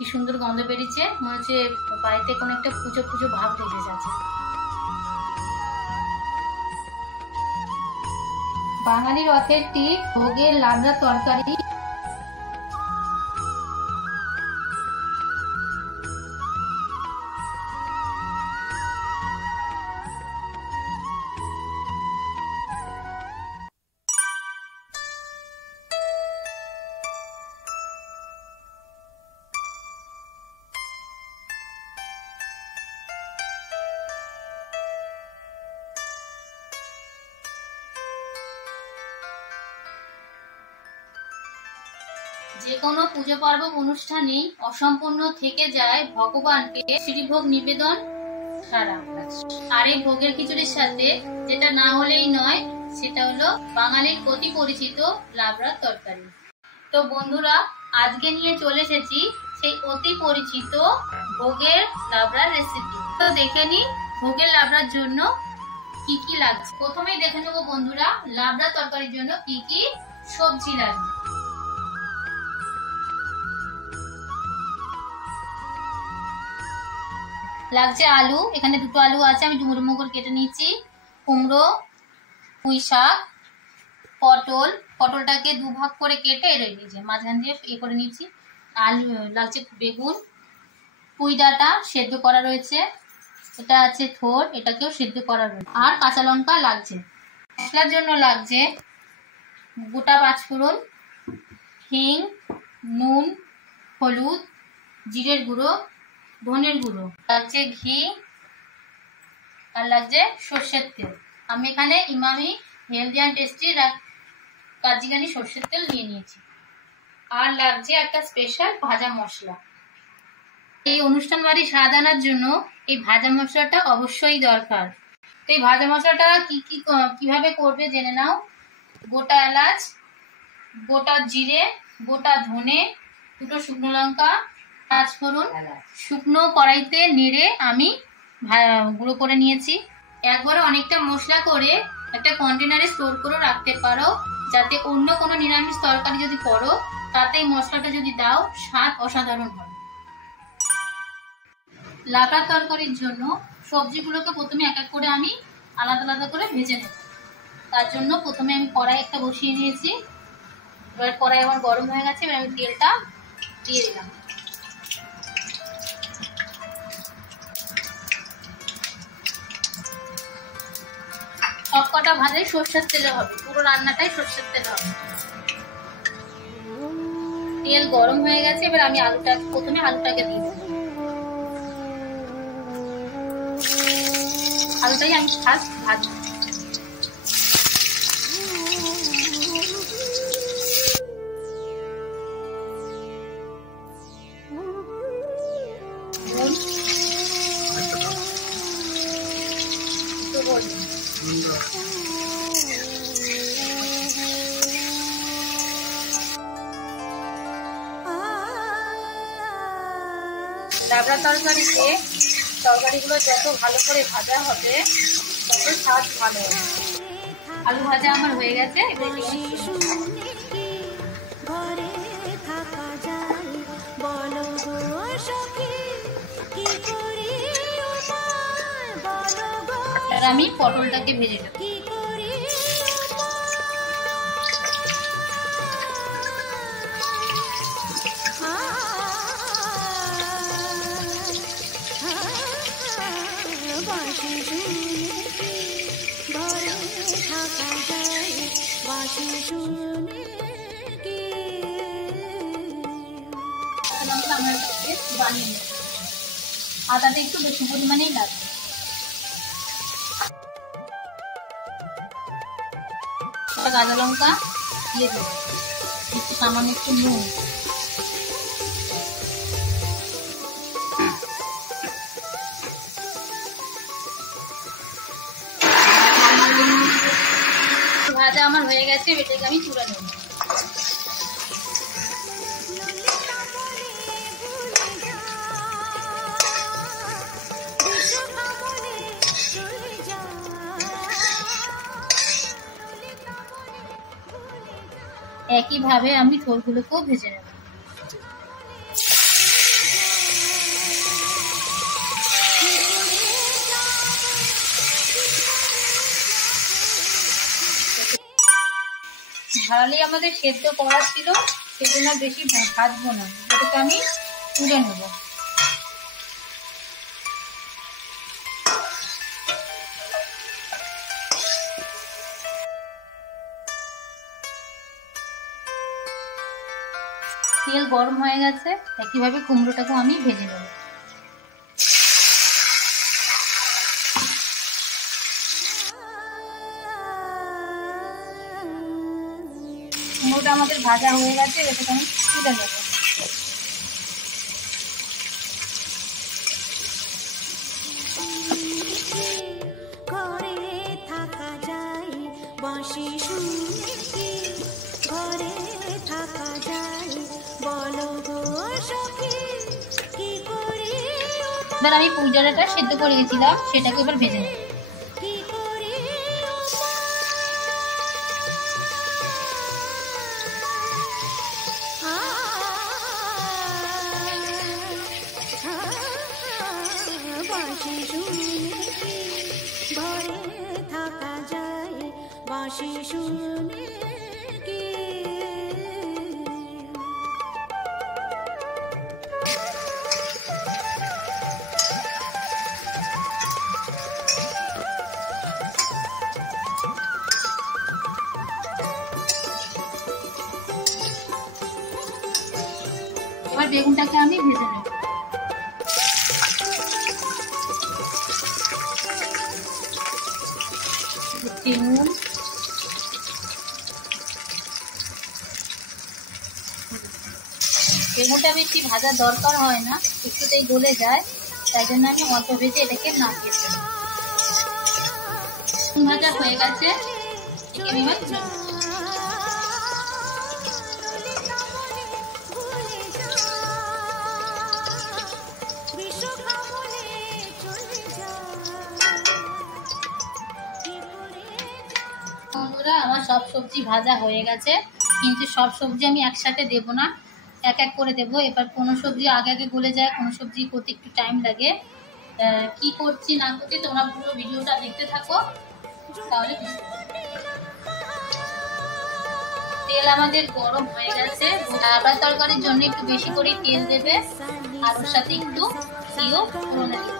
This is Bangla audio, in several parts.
কি সুন্দর গন্ধ বেরিয়েছে, মনে হচ্ছে বাড়িতে কোনো একটা পুজো পুজো ভাব লেগে যাচ্ছে। বাঙালির অথেন্টিক ভোগের লাবড়া তরকারি। যে কোনো পুজো পার্বণ অনুষ্ঠানে অসম্পূর্ণ থেকে যায় ভগবানকে শ্রীভোগ নিবেদন ছাড়া। আর এই ভোগের খিচুড়ির সাথে যেটা না হলেই নয়, সেটা হলো বাঙালির অতি পরিচিত লাবড়ার তরকারি। তো বন্ধুরা, আজকে নিয়ে চলে এসেছি সেই অতি পরিচিত ভোগের লাবড়ার রেসিপি। তো দেখে নিই ভোগের লাবড়ার জন্য কি কি লাগছে। প্রথমেই দেখে নেবো বন্ধুরা, লাবড়া তরকারির জন্য কি কি সবজি লাগবে। লাগছে আলু, এখানে দুটো আলু আছে, আমি ডুমুর মুগুর কেটে নিচ্ছি। কুমড়ো, পুঁই শাক, পটল, পটলটাকে দুভাগ করে কেটে রেখেছি, মাঝখান দিয়ে করে নিচ্ছি। আলু লাগছে, বেগুন, পুঁই ডাঁটা সেদ্ধ করা রয়েছে, এটা আছে থোড়, এটাকেও সেদ্ধ করা রয়েছে, আর কাঁচা লঙ্কা লাগছে। মশলার জন্য লাগছে গোটা পাঁচফোড়ন, হিং, নুন, হলুদ, জিরের গুঁড়ো, ধনের গুঁড়ো, লাগছে ঘি, আর লাগছে সর্ষের তেল। আমি এখানে ইমামি হেলদি অ্যান্ড টেস্টি কাজিগানি সর্ষের তেল নিয়ে নিয়েছি। আর লাগছে একটা স্পেশাল ভাজা মশলা। এই অনুষ্ঠান বাড়ি সাজানোর জন্য এই ভাজা মশলাটা অবশ্যই দরকার। তো এই ভাজা মশলাটা কিভাবে করবে জেনে নাও। গোটা এলাচ, গোটা জিরে, গোটা ধনে, দুটো শুকনো লঙ্কা, পাঁচফোড়ন শুকনো কড়াইতে নেড়ে আমি গুঁড়ো করে নিয়েছি। একবারে অনেকটা মশলা করে একটা কন্টেনারে স্টোর করে রাখতে পারো, যাতে অন্য কোনো নিরামিষ তরকারি যদি করো তাতে এই মশলাটা যদি দাও, স্বাদ অসাধারণ হয়। লাবড়ার তরকারির জন্য সবজিগুলোকে প্রথমে এক এক করে আমি আলাদা আলাদা করে ভেজে নেব। তার জন্য প্রথমে আমি কড়াই একটা বসিয়ে নিয়েছি। এবার কড়াই আমার গরম হয়ে গেছে, এবার আমি তেলটা দিয়ে দিলাম। সব কটা ভাজাই সর্ষের তেলে হবে, পুরো রান্নাটাই সর্ষের তেলে হবে। তেল গরম হয়ে গেছে, এবার আমি প্রথমে আলুটাকে দিয়ে দেবো। আলুটাই আমি ফার্স্ট ভাজবো। লাবড়া তরকারিগুলো যত ভালো করে ভাজা হবে তত স্বাদ ভালো হবে। আলু ভাজা আমার হয়ে গেছে, এবার আমি পটলটাকে ভেজে নেব। আদাটা একটু বেশি পরিমাণেই লাগবে। কাঁচা লঙ্কা দিয়ে দেবো, একটু সামান্য একটু নুন, ভাজা আমার হয়ে গেছে, এটাকে আমি তুলে নেব। একইভাবে আমি থোড়গুলোকেও ভেজে নেব। ভাড়ালেই আমাদের সেদ্ধ করা ছিল, সেজন্য বেশি ভাজবো না, এটাকে আমি তুলে নেব। তেল গরম হয়ে গেছে, একইভাবে কুমড়োটাকেও আমি ভেজে নেব। কুমড়োটা আমাদের ভাজা হয়ে গেছে, এটাকে আমি তুলে নেব। এবার আমি পুঁই ডাঁটাটা সেদ্ধ করে গেছিলাম, সেটাকে এবার ভেজে নেব। এবার বেগুনটাকে আমি ভেজে নেব। বেগুন, বেগুনটা বেশি ভাজার দরকার হয় না, একটুতেই গলে যায়, তাই জন্য আমি অল্প ভেজে এটাকে নামিয়ে দেব। ভাজা হয়ে গেছে, বন্ধুরা আমার সব সবজি ভাজা হয়ে গেছে, কিন্তু সব সবজি আমি একসাথে দেব না, এক এক করে দেবো। এবার কোনো সবজি আগে আগে গলে যায়, কোনো সবজি করতে একটু টাইম লাগে। কি করছি না করছি তোমরা পুরো ভিডিওটা দেখতে থাকো, তাহলে তেল আমাদের গরম হয়ে গেছে। লাবড়া তরকারির জন্য একটু বেশি করে তেল দেবে, আর ওর সাথে একটু ঘিও ফোড়নে দেবে।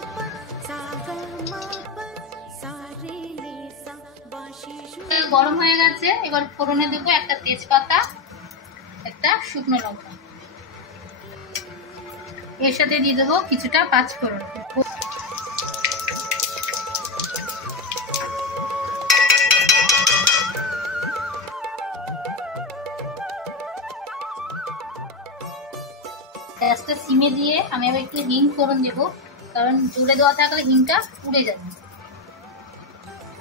গরম হয়ে গেছে, এবার ফোড়নে দেবো একটা তেজপাতা, একটা শুকনো লঙ্কা, এর সাথে দিয়ে দেবো কিছুটা পাঁচফোড়ন। গ্যাসটা সিমে দিয়ে আমি আবার একটু হিং ফোড়ন দেবো, কারণ জোরে দেওয়া থাকলে হিংটা পুড়ে যাবে।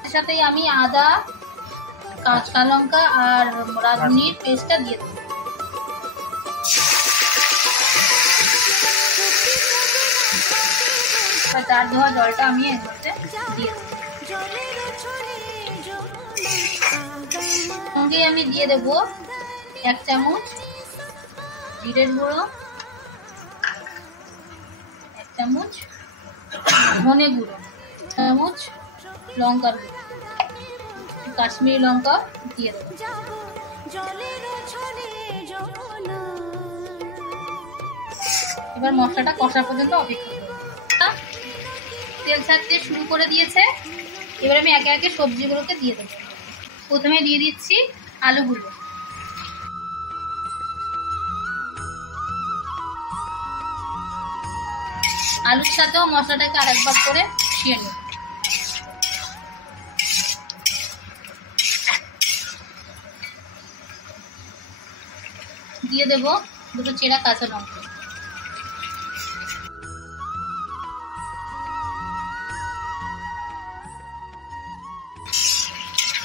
এর সাথেই আমি আদা, কাঁচা লঙ্কা আর রাঁধুনির পেস্টটা দিয়ে দেবো। চার ধোয়া জলটা আমি এর মধ্যে দিয়ে দেবো। সঙ্গে আমি দিয়ে দেবো 1 চামচ জিরের গুঁড়ো, 1 চামচ ধনে গুঁড়ো, 1 চামচ লঙ্কার গুঁড়ো, কাশ্মীরি লঙ্কা দিয়ে দেবো। এবার মশলাটা কষা পর্যন্ত অপেক্ষা করব। তেল ছাড়তে শুরু করে দিয়েছে, এবার আমি একে একে সবজিগুলোকে দিয়ে দেবো। প্রথমে দিয়ে দিচ্ছি আলুগুলো, আলুর সাথেও মশলাটাকে আরেকবার করে কষিয়ে নেব। দিয়ে দেবো 2টো চেরা কাঁচা লঙ্কা।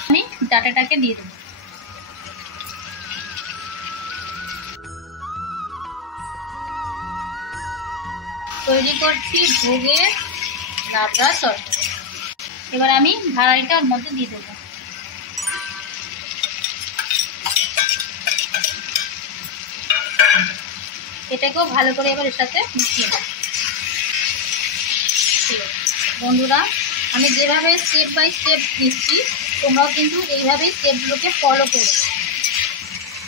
আমি ডাঁটাটাকে দিয়ে দেবো। তৈরি করছি ভোগের লাবড়া তরকারি। এবার আমি ভাড়াইটা ওর মধ্যে দিয়ে দেবো। এটাকেও ভালো করে এবার এর সাথে মিশিয়ে দেবো। বন্ধুরা, আমি যেভাবে স্টেপ বাই স্টেপ দিচ্ছি তোমরাও কিন্তু এইভাবেই স্টেপগুলোকে ফলো করো,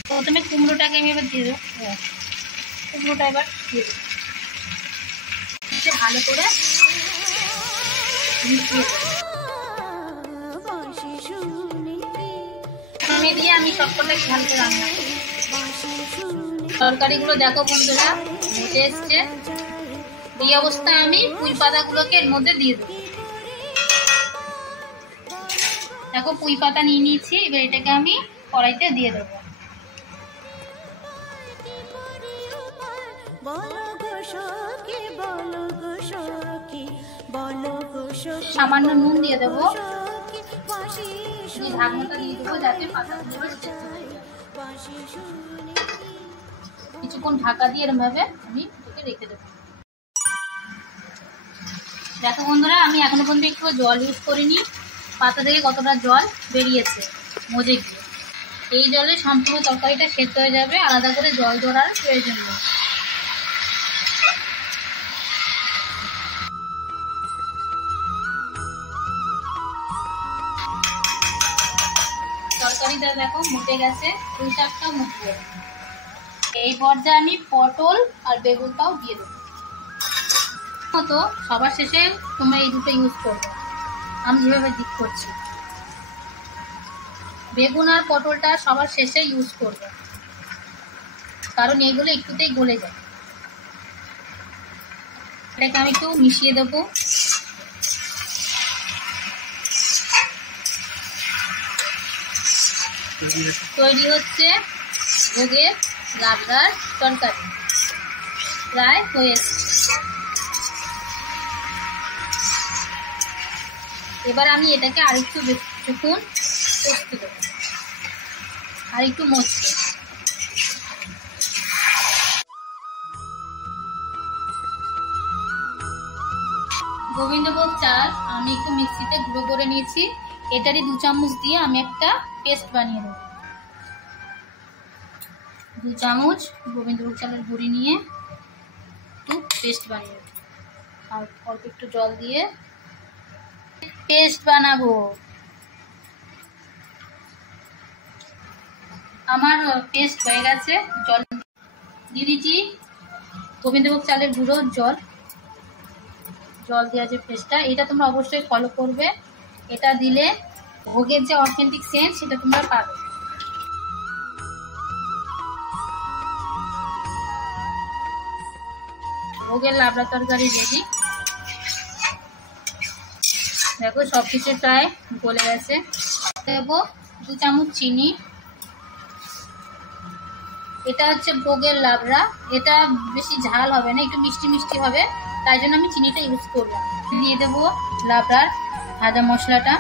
প্রথমে কুমড়োটাকে আমি এবার দিয়ে দেবো, কুমড়োটা এবার দিয়ে দেবো, ভালো করে দিয়ে আমি সবকটা ভালো করে রান্না করি। তরকারিগুলো দেখো বন্ধুরা ভেজে এসছে। এই অবস্থায় আমি পুঁই পাতাগুলোকে এর মধ্যে দিয়ে দেবো। দেখো পুঁই পাতা নিয়ে নিয়েছি, এবার এটাকে আমি কড়াইতে দিয়ে দেবো। সামান্য নুন দিয়ে দেবো, ঢাকনাটা দিয়ে দেবো যাতে পাতাগুলো কিছুক্ষণ ঢাকা দিয়ে এরকম ভাবে আমি এটাকে রেখে দেবো। দেখো বন্ধুরা আমি এখনো পর্যন্ত একটু জল ইউজ করিনি, পাতা থেকে কতটা জল বেরিয়েছে মজে গিয়ে। এই জলে সম্পূর্ণ তরকারিটা সেদ্ধ হয়ে যাবে, আলাদা করে জল দেওয়ার প্রয়োজন নেই। তরকারিটা দেখো মুটে গেছে, পুঁই শাকটাও মুটবে। এই পর্যায়ে আমি পটল আর বেগুনটাও দিয়ে দেবো। তো সবার শেষে তোমরা এই দুটো ইউজ করবে, আমি যেভাবে দিক করছি। বেগুন আর পটলটা সবার শেষে ইউজ করবে, কারণ এগুলো একটুতেই গলে যায়। এটাকে আমি একটু মিশিয়ে দেবো। তৈরি হচ্ছে ভোগের লাবড়ার তরকারি, প্রায় হয়ে এসছে। এবার আমি এটাকে আরেকটু কিছুক্ষণ কষতে দেবো, আরেকটু মচতে। গোবিন্দভোগ চাল আমি একটু মিক্সিতে গুঁড়ো করে নিয়েছি, এটারই 2 চামচ দিয়ে আমি একটা পেস্ট বানিয়ে দেবো। 2 চামচ গোবিন্দভোগ চালের গুঁড়ি নিয়ে একটু পেস্ট বানিয়ে দেবো, আর অল্প একটু জল দিয়ে পেস্ট বানাবো। আমার পেস্ট হয়ে গেছে, জল দিয়ে দিচ্ছি গোবিন্দভোগ চালের গুঁড়োর জল দেওয়া যে পেস্টটা, এটা তোমরা অবশ্যই ফলো করবে। এটা দিলে ভোগের যে অথেন্টিক সেন্ট সেটা তোমরা পাবে। ভোগের লাবড়া তরকারি রেডি। দেখো সবকিছু প্রায় গলে গেছে। দেবো 2 চামচ চিনি। এটা হচ্ছে ভোগের লাবড়া, এটা বেশি ঝাল হবে না, একটু মিষ্টি মিষ্টি হবে, তাই জন্য আমি চিনিটা ইউজ করলাম। দিয়ে দেবো লাবড়ার ভাজা মশলাটা।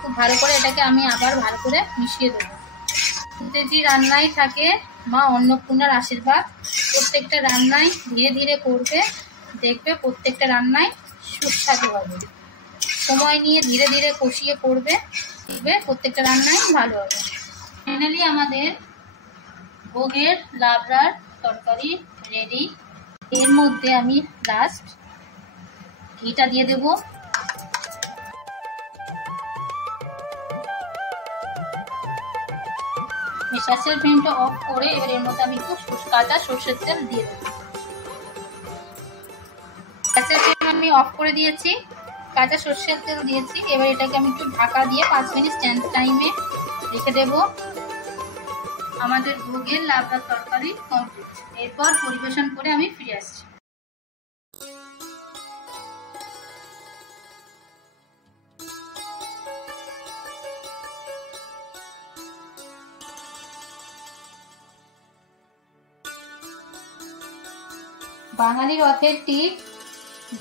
খুব ভালো করে এটাকে আমি আবার ভালো করে মিশিয়ে দেবো। প্রতিটি রান্নায় থাকে মা অন্নপূর্ণার আশীর্বাদ। প্রত্যেকটা রান্নায় ধীরে ধীরে করবে, দেখবে প্রত্যেকটা রান্নায় সুস্বাদু হবে। সময় নিয়ে ধীরে ধীরে কষিয়ে করবে, দেখবে প্রত্যেকটা রান্নায় ভালো হবে। ফাইনালি আমাদের ভোগের লাবড়ার তরকারি রেডি। এর মধ্যে আমি লাস্ট ঘিটা দিয়ে দেব। গ্যাসের ফ্লেমটা অফ করে এবার এর মধ্যে আমি একটু কাঁচা সর্ষের তেল দিয়ে দেব। গ্যাসের ফ্লেম আমি অফ করে দিয়েছি, কাঁচা সর্ষের তেল দিয়েছি। এবার এটাকে আমি একটু ঢাকা দিয়ে 5 মিনিট স্ট্যান্ড টাইমে রেখে দেব। আমাদের ভোগের লাবড়ার তরকারি কমপ্লিট। এরপর পরিবেশন করে আমি ফিরে আসছি। বাঙালির অথেন্টিক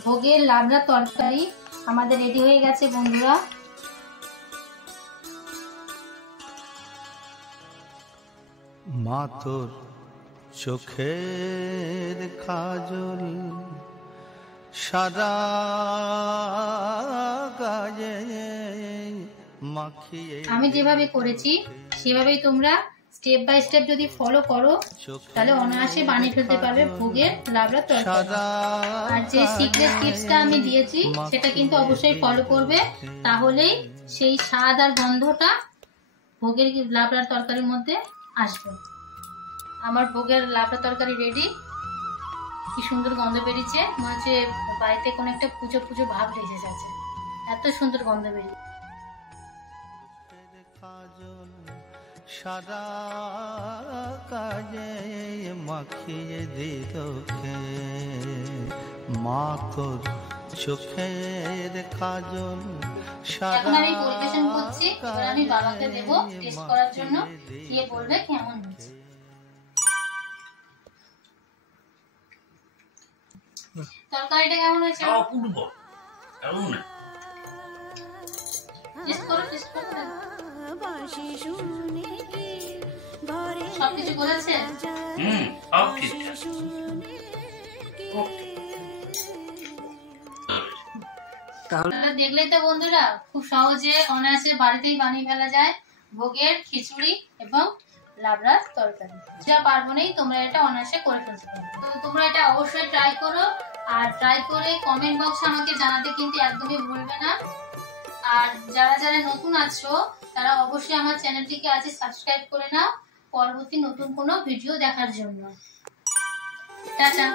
ভোগের লাবড়া তরকারি আমাদের রেডি হয়ে গেছে বন্ধুরা। মা তোর চোখের কাজল সাদা গায়ে মাখিয়ে আমি যেভাবে করেছি সেভাবেই তোমরা স্টেপ বাই স্টেপ যদি ফলো করো তাহলে অনায়াসে বানিয়ে ফেলতে পারবে ভোগের লাবড়ার তরকারি। আর যে সিক্রেট টিপসটা আমি দিয়েছি সেটা কিন্তু অবশ্যই ফলো করবে, তাহলেই সেই স্বাদ আর গন্ধটা ভোগের লাবড়ার তরকারির মধ্যে আসবে। আমার ভোগের লাবড়া তরকারি রেডি। কি সুন্দর গন্ধ বেরিয়েছে, মনে হচ্ছে বাড়িতে কোনো একটা পুজো পুজো ভাব লেগে যাচ্ছে, এত সুন্দর গন্ধ বেরিয়ে। সাদা কাজে মাখিয়ে দিলকে মা তোর চোখের কাজল এখন আমি পরিবেশন করছি, এবার আমি বাবাকে দেব টেস্ট করার জন্য, দিয়ে বলবে কেমন হয়েছে। তরকারিটা কেমন হয়েছে? টেস্ট করো, টেস্ট করো। সবকিছু বলেছে? সব ঠিকঠাক। দেখলেই তো বন্ধুরা, খুব সহজে অনায়াসে বাড়িতেই বানিয়ে ফেলা যায় ভোগের খিচুড়ি এবং লাবড়ার তরকারি। যা পারবো নেই, তোমরা এটা অনায়াসে করে ফেলতে পারো। তো তোমরা এটা অবশ্যই ট্রাই করো, আর ট্রাই করে কমেন্ট বক্সে আমাকে জানাতে কিন্তু একদমই ভুলবে না। আর যারা যারা নতুন আছো তারা অবশ্যই আমার চ্যানেলটিকে আজ সাবস্ক্রাইব করে নাও পরবর্তী নতুন কোনো ভিডিও দেখার জন্য। টাটা।